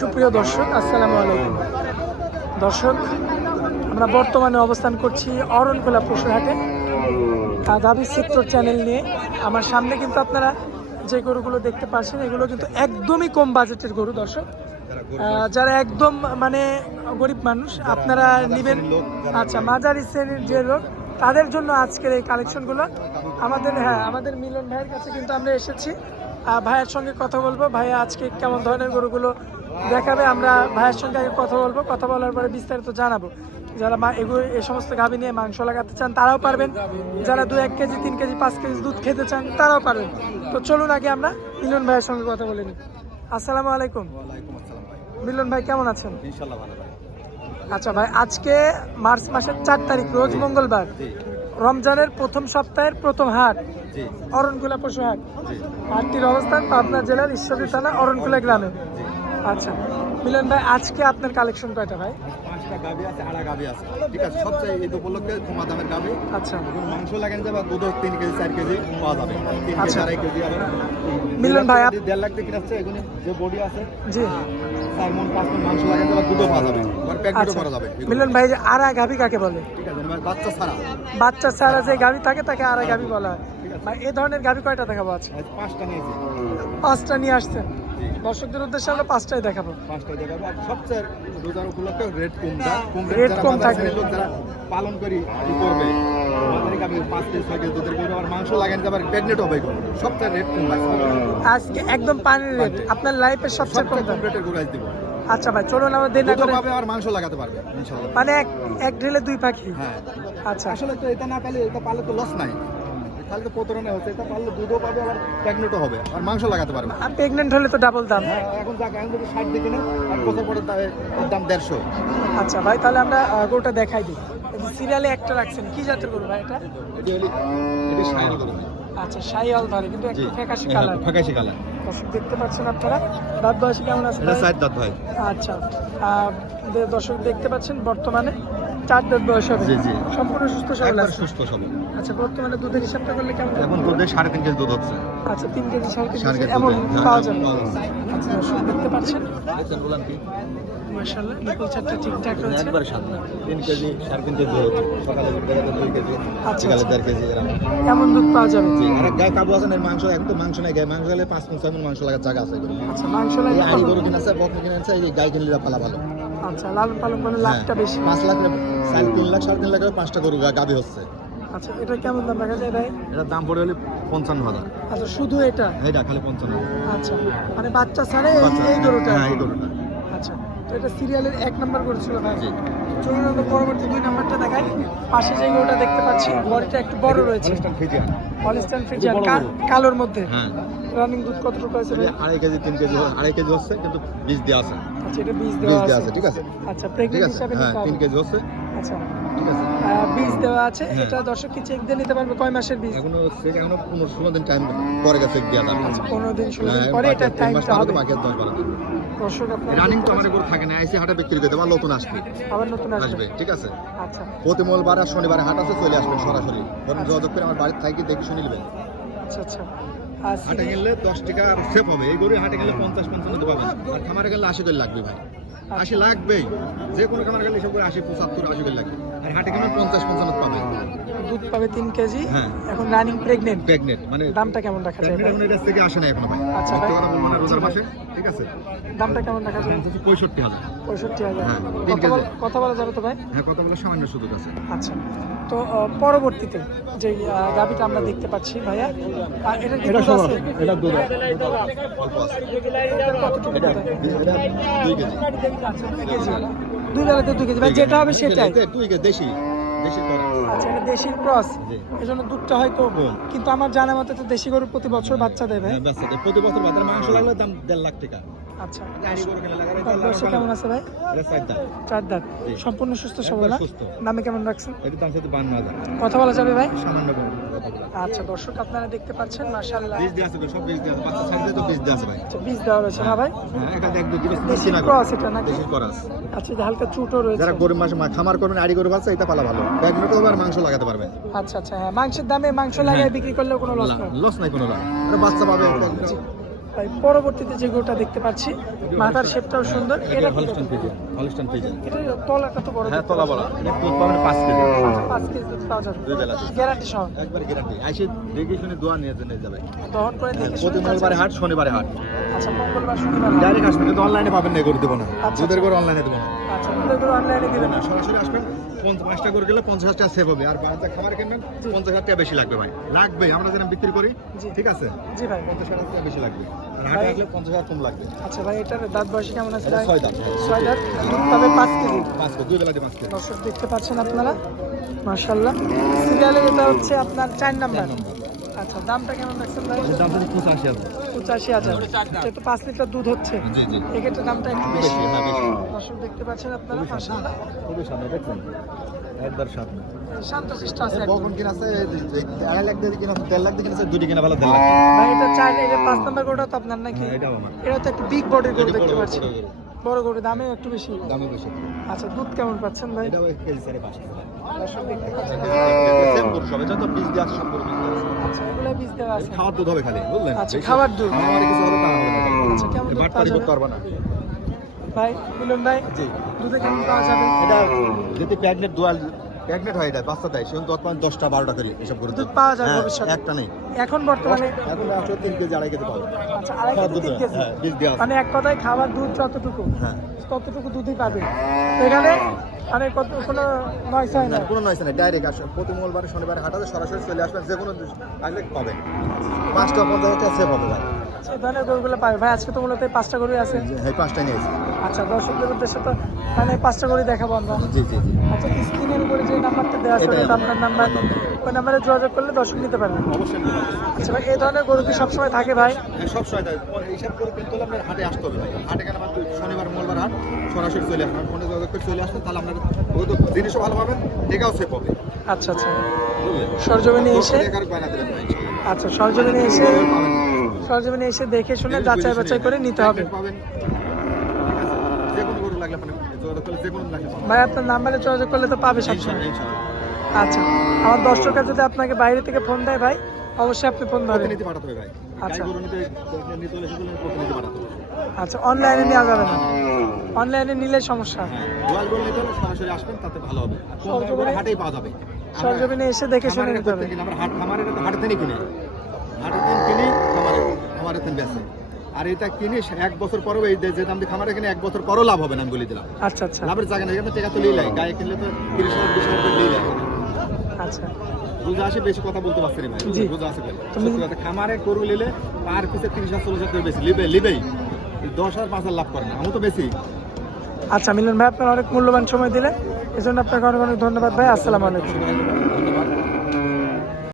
সুপ্রিয় দর্শক, আসসালামু আলাইকুম। দর্শক, আমরা বর্তমানে অবস্থান করছি অরণখোলা পশুর হাটে গাভী সেক্টর চ্যানেল নিয়ে। আমার সামনে কিন্তু আপনারা যে গরুগুলো দেখতে পাচ্ছেন এগুলো কিন্তু একদমই কম বাজেটের গরু। দর্শক, যারা একদম মানে গরিব মানুষ আপনারা নেবেন, আচ্ছা মাঝারি শ্রেণীর যে লোক, তাদের জন্য আজকের এই কালেকশনগুলো আমাদের মিলন ভাইয়ের কাছে কিন্তু আমরা এসেছি। ভাইয়ের সঙ্গে কথা বলবো, ভাইয়া আজকে কেমন ধরনের গরুগুলো দেখাবে আমরা ভাইয়ের সঙ্গে আগে কথা বলবো। কথা বলার পরে বিস্তারিত জানাবো। যারা এই সমস্ত গাভী নিয়ে মাংস লাগাতে চান তারাও পারবেন, যারা 2-1 কেজি 3 কেজি 5 কেজি দুধ খেতে চান তারাও পারবেন। তো চলুন আগে আমরা মিলন ভাইয়ের সঙ্গে কথা বলে নিই। আসসালামু আলাইকুম। মিলন ভাই কেমন আছেন? ইনশাআল্লাহ ভালো ভাই। আচ্ছা ভাই, আজকে মার্চ মাসের 4 তারিখ, রোজ মঙ্গলবার, রমজানের প্রথম সপ্তাহের প্রথম হাট, অরণখোলা পশু হাট। হাটটির অবস্থান পাবনা জেলার ঈশ্বরদী থানা অরণখোলা গ্রামে। আচ্ছা মিলন ভাই, আজকে আপনার কালেকশন কয়টা ভাই? 5টা গাভী আছে, আড়া গাভী আছে, ঠিক আছে। সবচেয়ে ঈদ উপলক্ষে কমা দামের গাভী। আচ্ছা, মাংস লাগেন যাবে দুধ 3 কেজি 4 কেজি পাওয়া যাবে। 3 কেজি 2.5 কেজি আবার মিলন ভাই 1.5 লাখ টাকা আছে। এগুলো যে বডি আছে, জি 4 মণ 5 মণ মাংস লাগেন যাবে, দুধও পাওয়া যাবে, আর প্যাকেটও করা যাবে। মিলন ভাই, যে আড়া গাভী কাকে বলে? ঠিক আছে, মানে বাচ্চা ছাড়া, বাচ্চা ছাড়া যে গাভী থাকে তাকে আড়া গাভী বলা হয়। ভাই এই ধরনের গাভী কয়টা দেখাবো? আছে 5টা নিয়েছি। 5টা নিয়ে আসছেন। দর্শকদের উদ্দেশ্যে আমরা 5টাই দেখাবো। 5টা দেখাবো। আর সবচেয়ে রোজার উপলক্ষে রেট কম দাম, রেট কম থাকবে। লোক যারা পালন করি কি করবে, আমাদের গাভী 5 কেজি 6 কেজি দুধের গরু, আর মাংস লাগেন যাবে, প্রেগনেন্ট হবে গরু, সবচেয়ে রেট কম আছে আজকে একদম পানির রেট, আপনার লাইফের সবচেয়ে কম দাম রেটের গরু আজ দিব। আচ্ছা ভাই চলুন আমরা দেরি না করে, পাবে আর মাংস লাগাতে পারবে ইনশাআল্লাহ। মানে এক ঢিলে 2 পাখি। হ্যাঁ আচ্ছা, আসলে তো এটা না পালে, এটা পালে তো লস নাই, তাহলে তো প্রতারণা হচ্ছে। এটা পারলে দুধও পাবে, আবার প্রেগনেন্টও হবে, আর মাংস লাগাতে পারবে। আর প্রেগনেন্ট হলে তো ডাবল দাম। হ্যাঁ এখন এখন যদি 60 দেখি না, 1 বছর পরে এর দাম 150। আচ্ছা ভাই, তাহলে আমরা গরুটা দেখাই দিই। সিরিয়ালে একটা রাখছেন, কি জাতের গরু ভাই এটা? এটি শাইল গরু। আচ্ছা, শাইওয়াল ধারে কিন্তু একটু ফ্যাকাশে কালার। ফ্যাকাশে কালার। দর্শক দেখতে পাচ্ছেন আপনারা, দাঁত বয়সে কেমন আছে এটা ভাই? 4 দাঁত ভাই। আচ্ছা, দর্শক দেখতে পাচ্ছেন বর্তমানে 4 দাঁত বয়স হবে। জি জি, সম্পূর্ণ সুস্থ সবল একবার আছে। সুস্থ সবল। আচ্ছা, বর্তমানে দুধের হিসাবটা করলে কেমন? এখন দুধে 3.5 কেজি দুধ হচ্ছে। আচ্ছা, 3 কেজি 3.5 3.5 কেজি এমন দুধে, পাওয়া যাবে। পাওয়া যাচ্ছে। আচ্ছা দর্শক দেখতে পাচ্ছেন, দেখছেন বলেন কি, মাশাআল্লাহ নিকল চারটা ঠিকঠাক রয়েছে। একবার 3 কেজি 3.5 কেজি দুধ হচ্ছে। সকালে বেলা 2 কেজি, আচ্ছা, বিকালে আচ্ছা। 1.5 কেজি এরকম। এমন দুধ পাওয়া যাবে। জি, আর গায়ে কাবু আছে না, মাংস এখন তো মাংস নাই, গায়ে মাংস হলে 5 মণ 6 মণ মাংস লাগার জায়গা আছে। আচ্ছা, মাংস এই লাগে আড়ি গরু কিনা আছে, বকনা কিনা আছে, এই গাই কিনলে পালা ভালো। আচ্ছা, লালন পালন করে লাখটা বেশি। 5 লাখ 3 লাখ 3.5 লাখ 5টা গরু গাবি হচ্ছে। আচ্ছা, এটা কেমন দাম রাখা যায় ভাই? এটার দাম পড়ে হলে 55,000। আচ্ছা, শুধু এটা? এইটা খালি 55,000। আচ্ছা, মানে বাচ্চা ছাড়ে বাচ্চা, এই গরুটা? হ্যাঁ এই গরুটা। আচ্ছা, তো এটা সিরিয়ালের 1 নাম্বার গরু ছিল ভাই। জি। চলুন আমরা পরবর্তী 2 নাম্বারটা দেখাই। পাশে যে গরুটা দেখতে পাচ্ছি, বডিটা একটু বড় রয়েছে, হলস্টাইন ফ্রিজিয়ান। হলস্টাইন ফ্রিজিয়ান, বড় গরু। কালোর মধ্যে। হ্যাঁ, রানিং দুধ কতটুকু আছে ভাই? 2.5 কেজি 3 কেজি 2.5 কেজি হচ্ছে, কিন্তু বীজ দেওয়া আছে। আচ্ছা, এটা বীজ বীজ দেওয়া দেওয়া আছে। আছে, ঠিক আছে। আচ্ছা, ঠিক প্রেগন্যান্ট আছে, হিসাবে হ্যাঁ নিতে 3 হবে। কেজি হচ্ছে, আচ্ছা, ঠিক আছে। বীজ দেওয়া আছে। হ্যাঁ। এটা দর্শক কি চেক দিয়ে নিতে পারবে? কয় মাসের বীজ? এখনো 15-16 দিন টাইম পরে গেছে দেওয়া যাবে। আচ্ছা, 15 দিন 16 দিন হ্যাঁ, পরে এটা বাকি 3 মাস টাইমটা হবে। বাকি 10-12 দিন। দর্শক আপনারা রানিং তো আমার গরু থাকে না, আইসি হাটে বিক্রি করতে বা নতুন আসবে, আবার নতুন আসবে। আসবে, ঠিক আছে। আচ্ছা, প্রতি মঙ্গলবার আর শনিবারে হাট আছে, চলে আসবেন সরাসরি। বরং যোগাযোগ করে আমার বাড়িতে থাকি দেখে শুনে নেবেন। আচ্ছা, আচ্ছা। হাটে গেলে 10 টাকা সেভ হবে। এই গরু হাটে গেলে 50-55 পাবেন, আর খামারে গেলে 80 করে লাগবে ভাই। 80 লাগবেই, যে কোনো খামারে গেলে সব করে 80-75-80 করে লাগবে, আর হাটে গেলে 50-55 পাবেন। দুধ পাবে 3 কেজি। হ্যাঁ। এখন রানিং প্রেগনেন্ট। প্রেগনেন্ট মানে দামটা কেমন রাখা যায় ভাই? এখন এটা থেকে আসে না এখনো ভাই। আচ্ছা সত্যি ভাই। কথা বলবো না, রোজার মাসে, ঠিক আছে। দামটা কেমন রাখা যায়? 65,000। 65,000। হ্যাঁ, 3 কেজি। কথা বলা যাবে তো ভাই? হ্যাঁ, কথা বলে সামান্য সুযোগ আছে। আচ্ছা, তো পরবর্তীতে যে গাভিটা আমরা দেখতে পাচ্ছি ভাইয়া, এটা কি দুধ আছে? এটা দুধ অল্প আছে। এটার কতটুকু দুধ হয়? এটা 2 কেজি। আচ্ছা, 2 কেজি। 2 বেলাতে 2 কেজি ভাই, যেটা হবে সেটাই। 2 কেজি দেশি, দেশি করা। আচ্ছা, এটা দেশির ক্রস, জি। এজন্য দুধটা হয়তো কম। কিন্তু আমার জানা মতে তো দেশি গরু প্রতি বছর বাচ্চা দেবে। হ্যাঁ, বাচ্চা দেয়। প্রতি বছর বাজারে মাংস লাগলে দাম 1.5 লাখ টাকা। আচ্ছা, গাড়ি গরু কিনে লাগালে তার বয়সে কেমন আছে ভাই? এটা 4 দাঁত। 4 দাঁত। জি। সম্পূর্ণ সুস্থ সবল একবার না? সুস্থ। দামে কেমন রাখছেন? এর দাম হচ্ছে 52,000। কথা বলা যাবে ভাই? সামান্য কম। আচ্ছা দর্শক, আপনারা দেখতে পাচ্ছেন মাশাআল্লাহ। বীজ দেওয়া আছে, সব বীজ দেওয়া আছে। বাচ্চা সাইজে তো বীজ দেওয়া আছে ভাই। আচ্ছা, বীজ দেওয়া রয়েছে না ভাই? হ্যাঁ, এটা দেখ 2 কিলো দেশি কিনা ক্রস এটা নাকি? দেশি করাস। আচ্ছা, যে হালকা চুটও রয়েছে। যারা গরু মাসে খামার করবেন, আড়ি গরু বাচ্চা, এটা পালা ভালো। প্রেগনেন্ট হবে আর মাংস লাগাতে পারবেন। আচ্ছা, আচ্ছা, হ্যাঁ, মাংসের দামে মাংস লাগায় বিক্রি করলেও কোনো লস নেই। লস নাই কোনো লাভ। এটা বাচ্চা পাবে। জি। ভাই পরবর্তীতে যে গরুটা দেখতে পাচ্ছি মাথার শেপটাও সুন্দর, এটা হলস্টাইন ফ্রিজিয়ান, হলস্টাইন ফ্রিজিয়ান। এটা তলাটা তো বড়, হ্যাঁ তলা বড়, এটা দুধ পাবেন 5 কেজি। 5 কেজি দুধ পাওয়া যাবে, দুই বেলা দুধ। গ্যারান্টি সহ একবার গ্যারান্টি। আইসে দেখে শুনে দোয়া নিয়ে যাবে। দহন করে দেখে শুনে প্রতি মঙ্গলবারে হাট, শনিবারে হাট। আচ্ছা মঙ্গলবার শনিবার হাট। ডাইরেক্ট আসবেন, কিন্তু অনলাইনে পাবেন না, গরু দেবো না। আচ্ছা, দুধের গরু অনলাইনে দেবো না। আচ্ছা দুধের গরু অনলাইনে দিবেন না, সরাসরি আসবেন। 5টা গরু গেলে 50,000 টাকা সেভ হবে। আর বাড়িতে খাবার কিনবেন 50,000 টাকা বেশি লাগবে ভাই, লাগবে। আমরা যেরকম বিক্রি করি, জি। ঠিক আছে, জি ভাই। 50,000 টাকা বেশি লাগবে। আর হাটে আসলে 50,000 কম লাগবে। আচ্ছা ভাই, এটার দাঁত বয়সী কেমন আছে এটা ভাই? 6 দাঁত। 6 দাঁত, দুধ পাবে 5 কেজি। 5 কেজি, দুই বেলা দিয়ে 5 কেজি। দর্শক দেখতে পাচ্ছেন আপনারা, মাশাআল্লাহ। সিরিয়ালে এটা হচ্ছে আপনার 4 নাম্বার। আচ্ছা দামটা কেমন রাখছেন ভাই? এর দাম হচ্ছে 85,000। 85,000। এটা 5 লিটার দুধ হচ্ছে, জি জি, এক্ষেত্রে দামটা একটু বেশি। বেশি, হ্যাঁ বেশি। দর্শক দেখতে পাচ্ছেন আপনারা, মাশাআল্লাহ খুবই সামনে দেখছেন, একবার সামনে। শান্তশিষ্ট আছে একদম। বকন কিনা আছে 2.5 লাখ দিয়ে কিনা, 1.5 লাখ দিয়ে কিনা, দুটি কিনা ভালো 1.5 লাখ। ভাই এটা 4, এটা 5 নাম্বার গরুটা তো আপনার নাকি? হ্যাঁ, এটাও আমার। এটা তো একটু বিগ বডির গরু এটা দেখতে বড়, পাচ্ছি, বড় গরু। বড় গরু, দামে একটু বেশি। দামও বেশি। আচ্ছা দুধ কেমন পাচ্ছেন ভাই? এটাও 1 কেজি 5.5 কেজি। দর্শক দেখতে পাচ্ছেন, সেম গরু সব, এটা তো পিস দিয়ে আছে, সব গরু পিস দিয়ে আছে। আচ্ছা এগুলো বীজ দেওয়া আছে। খাওয়ার দুধ হবে খালি, বুঝলেন? আচ্ছা, খাওয়ার দুধ। আমার কিছু হবে তা হবে না। আচ্ছা, কেমন দুধ বাট পাওয়া পারি যাবে? করতে পারবো না। ভাই মিলন ভাই, জি, দুধে কেমন পাওয়া যাবে? এটা যদি প্যাগনেট দুয়াল প্যাগনেট হয়, এটা বাচ্চা দেয়, সেখানে 10টা 12টা করে এসব করে দুধ পাওয়া যায় হ্যাঁ, ভবিষ্যতে? একটা নেই এখন বর্তমানে এখন, আসলে 3 কেজি 2.5 কেজি পাবে। আচ্ছা আড়াই খাওয়ার কেজি দুধ 3 কেজি, হ্যাঁ, বীজ দেওয়া আছে। মানে এক কথায় খাবার দুধ যতটুকু হ্যাঁ, ততটুকু দুধই পাবে এখানে, মানে কোনো নয়স হয় না না। কোনো নয়ছে না, ডাইরেক্ট আসবে। প্রতি মঙ্গলবারে শনিবারে হাট আছে, সরাসরি চলে আসবেন, যে কোনো আসলে পাবেন। 5টা 50 টাকা সেভ হবে ভাই। আচ্ছা, এই ধরনের গরুগুলো পাবে ভাই। আজকে তো মূলত এই 5টা গরুই আছে। এই 5টা নিয়েছি। আচ্ছা দর্শকদের উদ্দেশ্যে তো মানে 5টা গরুই দেখাবো আমরা। জি জি জি, আচ্ছা স্ক্রিনের উপরে যে নাম্বারটা দেওয়া আছে এটাই ওটা আপনার নাম্বার, ওই নাম্বারে যোগাযোগ করলে দর্শক নিতে পারবেন। অবশ্যই নিতে পারবেন। আচ্ছা ভাই, এই ধরনের গরু কি সবসময় থাকে ভাই? সব সময় তাই হিসাব করে কিনতে হলে আপনার হাটে আসতে হবে ভাই। হাটে কেন আমার শনিবার মঙ্গলবার হাট, সরাসরি চলে আসবেন। ফোনে যোগাযোগ করে চলে আসবেন, তাহলে আপনার ওই তো জিনিসও ভালো পাবেন, টেকাও সেভ হবে, আচ্ছা আচ্ছা, বুঝলেন? সরজমিনে এসে, টাকার বায়না দেবেন ভাই, ইনশাআল্লাহ। আচ্ছা সরজমিনে এসে, পাবেন। সরজমিনে এসে দেখে শুনে যাচাই বাছাই করে নিতে হবে। পাবেন, যে কোনো গরু লাগলে আপনি যোগাযোগ করলে যে কোনো লাগলে পাবেন। ভাই আপনার নাম্বারে যোগাযোগ করলে তো পাবে সবসময়। ইনশাআল্লাহ, ইনশাআল্লাহ। আচ্ছা, আমার দর্শকরা যদি আপনাকে বাইরে থেকে ফোন দেয় ভাই, অবশ্যই আপনি ফোন ধরেন। প্রতিনিধি পাঠাতে হবে ভাই। আচ্ছা। গাই গরু নিতে নিতে হলে সেগুলো প্রতিনিধি পাঠাতে হবে। আচ্ছা অনলাইনে নেওয়া যাবে না? অনলাইনে নিলে সমস্যা। হ্যাঁ, দুয়াল গরু নিতে হলে সরাসরি আসবেন, তাতে ভালো হবে। সরজমিনে- হাটেই পাওয়া যাবে। সরজমিনে এসে দেখে শুনে নিতে হবে। আমরা হাট খামারে হাট থেকে কিনে, হাটের দিন কিনি, খামারের দিন বেচে। আর এটা কিনি 1 বছর পরেও, এই যে দাম দিয়ে খামারে কিনে 1 বছর পরও লাভ হবে না, আমি বলে দিলাম। আচ্ছা আচ্ছা লাভের জায়গা নেই, এখানে টাকা তো লিয়ে লাগে। গায়ে কিনলে তো 30,000 20,000 করে লিয়ে লাগে। আচ্ছা। বুঝে আসে, বেশি কথা বলতে পারছি না ভাই, জি। বুঝে আসে ভাই। তুমি- সত্যি কথা, খামারে গরু নিলে পার পিছে 30,000 40,000 করে বেশি লিবেই। 10,000 5,000 লাভ করে না, আমি তো বেশি। আচ্ছা মিলন ভাই, আপনার অনেক মূল্যবান সময় দিলেন, এজন্য আপনাকে অনেক অনেক ধন্যবাদ ভাই। আসসালামু আলাইকুম। ধন্যবাদ।